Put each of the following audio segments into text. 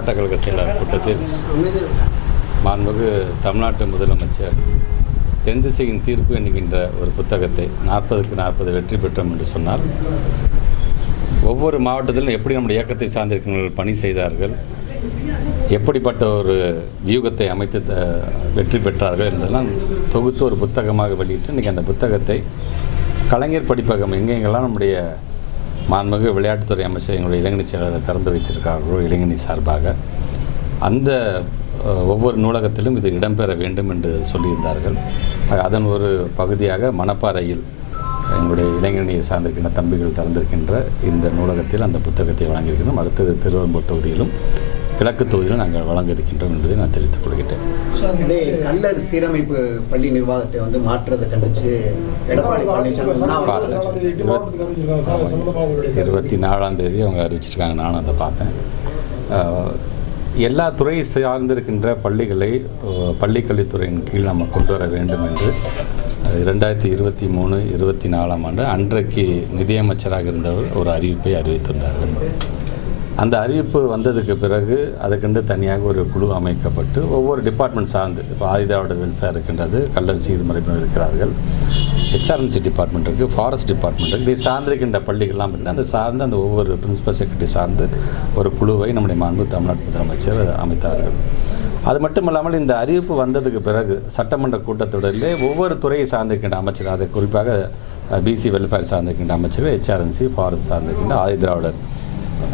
மாவட்ட கழக செயலாளர் கூட்டத்தில் மாண்புமிகு தமிழ்நாட்டு முதலமைச்சர் தென் திசையின் தீர்ப்பு என்கின்ற ஒரு புத்தகத்தை 40க்கு 40 வெற்றி பெற்றோம் என்று சொன்னால், ஒவ்வொரு மாவட்டத்திலும் எப்படி நம்முடைய இயக்கத்தை சார்ந்திருக்கிறவர்கள் பணி செய்தார்கள், எப்படிப்பட்ட ஒரு வியூகத்தை அமைத்து வெற்றி பெற்றார்கள் என்பதெல்லாம் தொகுத்து ஒரு புத்தகமாக வெளியிட்டு இன்றைக்கி அந்த புத்தகத்தை கலைஞர் படிப்பகம் எங்கெங்கெல்லாம் நம்முடைய மாண்புமிகு விளையாட்டுத்துறை அமைச்சர் எங்களுடைய இளைஞணி செயலாளர் திறந்து வைத்திருக்கிறார்களோ இளைஞணி சார்பாக அந்த ஒவ்வொரு நூலகத்திலும் இது இடம்பெற வேண்டும் என்று சொல்லியிருந்தார்கள். அதன் ஒரு பகுதியாக மணப்பாறையில் எங்களுடைய இளைஞரணியை சார்ந்திருக்கின்ற தம்பிகள் திறந்திருக்கின்ற இந்த நூலகத்தில் அந்த புத்தகத்தை வழங்கியிருக்கிறோம். அடுத்தது திருவெரும்பூர் தொகுதியிலும் கிழக்கு தொகுதியிலும் நாங்கள் வழங்க இருக்கின்றோம் என்பதை நான் தெரிவித்துக் கொள்கிறேன். கல்லர் சீரமைப்பு பள்ளி நிர்வாகத்தை மாற்றதை கண்டிச்சு 24ஆம் தேதி அவங்க அறிவிச்சிருக்காங்க. நானும் அதை பார்த்தேன். எல்லா துறை சார்ந்திருக்கின்ற பள்ளிகளை பள்ளிக்கல்வித்துறையின் கீழ் நம்ம கொண்டு வர வேண்டும் என்று 2023-24ஆம் ஆண்டு அன்றைக்கு நிதியமைச்சராக இருந்தவர் ஒரு அறிவிப்பை அறிவித்திருந்தார்கள். அந்த அறிவிப்பு வந்ததுக்கு பிறகு அதுக்கென்று தனியாக ஒரு குழு அமைக்கப்பட்டு ஒவ்வொரு டிபார்ட்மெண்ட் சார்ந்து, இப்போ ஆதிதிராவிட வெல்ஃபேர் இருக்கின்றது, கல்லர் சீர்மரபினர் இருக்கிறார்கள், ஹெச்ஆர்என்சி டிபார்ட்மெண்ட் இருக்குது, ஃபாரஸ்ட் டிபார்ட்மெண்ட் இருக்குது, இதை சார்ந்திருக்கின்ற பள்ளிகள்லாம் இருக்குது. அந்த சார்ந்து அந்த ஒவ்வொரு பிரின்சிபல் செக்ரட்டரி சார்ந்து ஒரு குழுவை நம்முடைய மாண்பு தமிழ்நாட்டு முதலமைச்சர் அமைத்தார்கள். அது மட்டும் இல்லாமல் இந்த அறிவிப்பு வந்ததுக்கு பிறகு சட்டமன்ற கூட்டத்தொடரிலே ஒவ்வொரு துறையை சார்ந்திருக்கின்ற அமைச்சர், அதை குறிப்பாக பிசி வெல்ஃபேர் சார்ந்திருக்கின்ற அமைச்சர்கள், ஹெச்ஆர்என்சி, ஃபாரஸ்ட் சார்ந்திருக்கின்ற ஆதிதிராவிடர்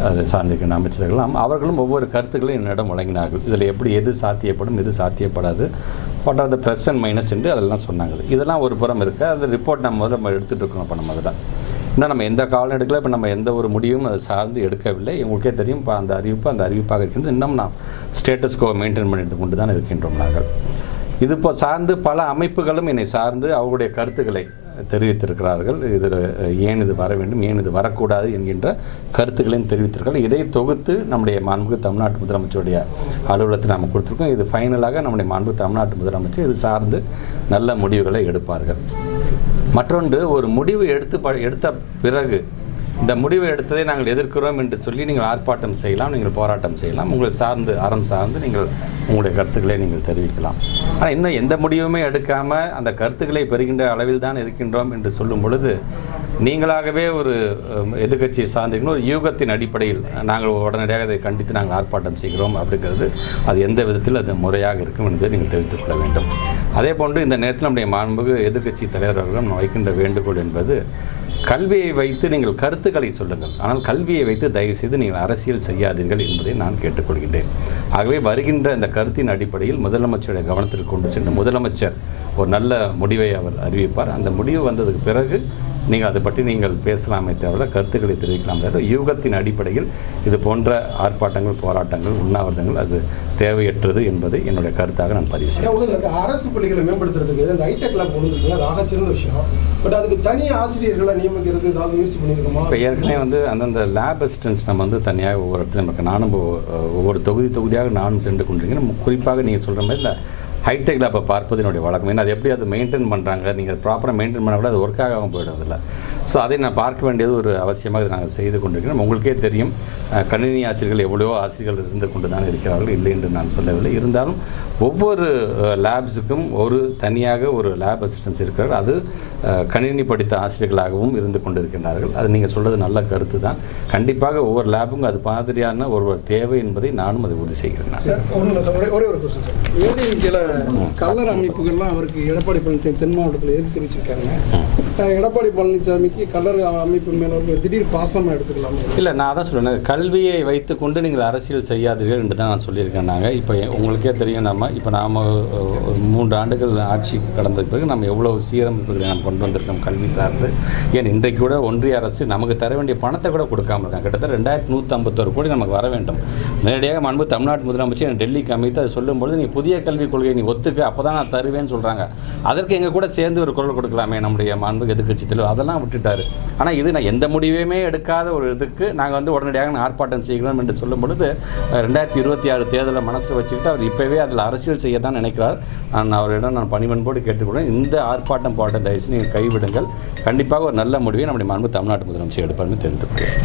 அதை சார்ந்திருக்கின்ற அமைச்சர்கள்லாம் அவர்களும் ஒவ்வொரு கருத்துக்களையும் என்னிடம் வழங்கினார்கள். இதில் எப்படி எது சாத்தியப்படும், எது சாத்தியப்படாது, what are the plus and minus என்று அதெல்லாம் சொன்னாங்க. இதெல்லாம் ஒரு புறம் இருக்க அந்த ரிப்போர்ட் நம்ம எடுத்துகிட்டு இருக்கோம். இப்போ நம்ம அதில் இன்னும் நம்ம எந்த காலம் எடுக்கல, இப்போ நம்ம எந்த ஒரு முடிவும் அதை சார்ந்து எடுக்கவில்லை. உங்களுக்கே தெரியும், இப்போ அந்த அறிவிப்பாக இருக்கின்றது. இன்னும் நாம் ஸ்டேட்டஸ் கோ மெயின்டைன் பண்ணிட்டு கொண்டு தான் இருக்கின்றோம். நாங்கள் இது இப்போ சார்ந்து பல அமைப்புகளும் என்னை சார்ந்து அவர்களுடைய கருத்துக்களை தெரிவித்திருக்கிறார்கள். இதில் ஏன் இது வர வேண்டும், ஏன் இது வரக்கூடாது என்கின்ற கருத்துக்களையும் தெரிவித்திருக்கிறார்கள். இதை தொகுத்து நம்முடைய மாண்புமிகு தமிழ்நாட்டு முதலமைச்சருடைய அலுவலகத்தில் நாம் கொடுத்துருக்கோம். இது ஃபைனலாக நம்முடைய மாண்புமிகு தமிழ்நாட்டு முதலமைச்சர் இது சார்ந்து நல்ல முடிவுகளை எடுப்பார்கள். மற்றொன்று, ஒரு முடிவு எடுத்த பிறகு இந்த முடிவை எடுத்ததை நாங்கள் எதிர்க்கிறோம் என்று சொல்லி நீங்கள் ஆர்ப்பாட்டம் செய்யலாம், நீங்கள் போராட்டம் செய்யலாம், உங்களை சார்ந்து அறம் சார்ந்து நீங்கள் உங்களுடைய கருத்துக்களை நீங்கள் தெரிவிக்கலாம். ஆனால் இன்னும் எந்த முடிவுமே எடுக்காமல் அந்த கருத்துக்களை பெறுகின்ற அளவில் தான் இருக்கின்றோம் என்று சொல்லும் பொழுது நீங்களாகவே ஒரு எதிர்கட்சியை சார்ந்திருக்கிற ஒரு யூகத்தின் அடிப்படையில் நாங்கள் உடனடியாக அதை கண்டித்து நாங்கள் ஆர்ப்பாட்டம் செய்கிறோம் அப்படிங்கிறது அது எந்த விதத்தில் அது முறையாக இருக்கும் என்பதை நீங்கள் தெரிவித்துக் கொள்ள வேண்டும். அதே போன்று இந்த நேரத்தில் நம்முடைய மாண்புமிகு எதிர்கட்சி தலைவர் அவர்கள் வைக்கின்ற வேண்டுகோள் என்பது, கல்வியை வைத்து நீங்கள் கருத்துக்களை சொல்லுங்கள், ஆனால் கல்வியை வைத்து தயவு செய்து நீங்கள் அரசியல் செய்யாதீர்கள் என்பதை நான் கேட்டுக்கொள்கின்றேன். ஆகவே வருகின்ற இந்த கருத்தின் அடிப்படையில் முதலமைச்சருடைய கவனத்தில் கொண்டு சென்று முதலமைச்சர் ஒரு நல்ல முடிவை அவர் அறிவிப்பார். அந்த முடிவு வந்ததுக்கு பிறகு நீங்கள் அதை பற்றி நீங்கள் பேசலாமே தவிர கருத்துக்களை தெரிவிக்கலாம் தவிர யூகத்தின் அடிப்படையில் இது போன்ற ஆர்ப்பாட்டங்கள், போராட்டங்கள், உண்ணாவிரதங்கள் அது தேவையற்றது என்பதை என்னுடைய கருத்தாக நான் பதிவு செய்கிறேன். அரசு பள்ளிகளை மேம்படுத்துறதுக்கு இந்த ஹைடெக் லேப் கொண்டு வந்து அது ஆகச்சிறந்த விஷயம். பட் அதுக்கு தனி ஆசிரியர்களை நியமிக்கிறது ஏதாவது முயற்சி பண்ணியிருக்கோமா? இப்போ ஏற்கனவே அந்தந்த லேப் அசிஸ்டன்ஸ் நம்ம தனியாக ஒவ்வொரு இடத்துல நமக்கு நானும் ஒவ்வொரு தொகுதியாக நானும் சென்று கொண்டிருக்கேன். குறிப்பாக நீங்கள் சொல்கிற மாதிரி இந்த ஹைடெக் லேப்பை பார்ப்பது என்னுடைய வழக்கம். ஏன்னா அது எப்படி அது மெயின்டைன் பண்ணுறாங்க, நீங்கள் ப்ராப்பராக மெயின்டைன் பண்ண கூட அது ஒர்க் ஆகாமல் போயிடுறதில்ல. ஸோ அதை நான் பார்க்க வேண்டியது ஒரு அவசியமாக நாங்கள் செய்து கொண்டிருக்கிறோம். உங்களுக்கே தெரியும், கணினி ஆசிரியர்கள் எவ்வளவோ ஆசிரியர்கள் இருந்து கொண்டு தான் இருக்கிறார்கள், இல்லை என்று நான் சொல்லவில்லை. இருந்தாலும் ஒவ்வொரு லேப்ஸுக்கும் ஒரு தனியாக ஒரு லேப் அசிஸ்டன்ஸ் இருக்கிறார். அது கணினி படித்த ஆசிரியர்களாகவும் இருந்து கொண்டிருக்கின்றார்கள். அது நீங்கள் சொல்கிறது நல்ல கருத்து தான். கண்டிப்பாக ஒவ்வொரு லேபுக்கும் அது மாதிரியான ஒரு தேவை என்பதை நானும் அதை உறுதி செய்கிறேன். கல்லர் அமைப்புகள்லாம் அவருக்கு எடப்பாடி பழனிசாமி தென் மாவட்டத்தில் எதிர்த்து தெரிவிச்சிருக்காங்க. எடப்பாடி பழனிசாமிக்கு கல்லர் அமைப்பு மேல ஒரு திடீர் பாசமாக எடுத்துக்கலாம். இல்லை, நான் அதான் சொல்லுவேன், கல்வியை வைத்துக்கொண்டு நீங்கள் அரசியல் செய்யாதீர்கள் என்று தான் நான் சொல்லியிருக்கேன். நாங்கள் இப்போ உங்களுக்கே தெரியும், இப்போ நாம் ஒரு 3 ஆண்டுகள் ஆட்சி கடந்த பிறகு நம்ம எவ்வளவு சீரமைப்புகளை நாம் கொண்டு வந்திருக்கோம் கல்வி சார்ந்து. ஏன் இன்றைக்கு கூட ஒன்றிய அரசு நமக்கு தர வேண்டிய பணத்தை கூட கொடுக்காம இருக்காங்க. கிட்டத்தட்ட 2151 கோடி நமக்கு வர வேண்டும். நேரடியாக மாண்பு தமிழ்நாட்டு முதலமைச்சர் டெல்லிக்கு அமைத்து அதை சொல்லும்போது நீ புதிய கல்விக் கொள்கையை நீ ஒத்துக்க, அப்போ தான் நான் தருவேன்னு சொல்கிறாங்க. அதற்கு எங்கள் கூட சேர்ந்து ஒரு குரல் கொடுக்கலாமே நம்முடைய மாண்பு எதிர்க்கட்சி தலைவர், அதெல்லாம் விட்டுட்டாரு. ஆனால் இது நான் எந்த முடிவையுமே எடுக்காத ஒரு இதுக்கு நாங்கள் உடனடியாக ஆர்ப்பாட்டம் செய்கிறோம் என்று சொல்லும் பொழுது 2026 தேர்தலை மனசில் வச்சுக்கிட்டு அவர் இப்போவே அதில் அரசியல் செய்ய தான் நினைக்கிறார். அவரிடம் பணிவன்போடு கேட்டுக்கொள்கிறேன், இந்த ஆர்ப்பாட்டம் போராட்ட தயவுசெய்து நீங்கள் கைவிடுங்கள். கண்டிப்பாக ஒரு நல்ல முடிவை நம்முடைய மாண்பு தமிழ்நாட்டு முதலமைச்சர் எடுப்பார்னு தெரிவித்துக் கொள்கிறேன்.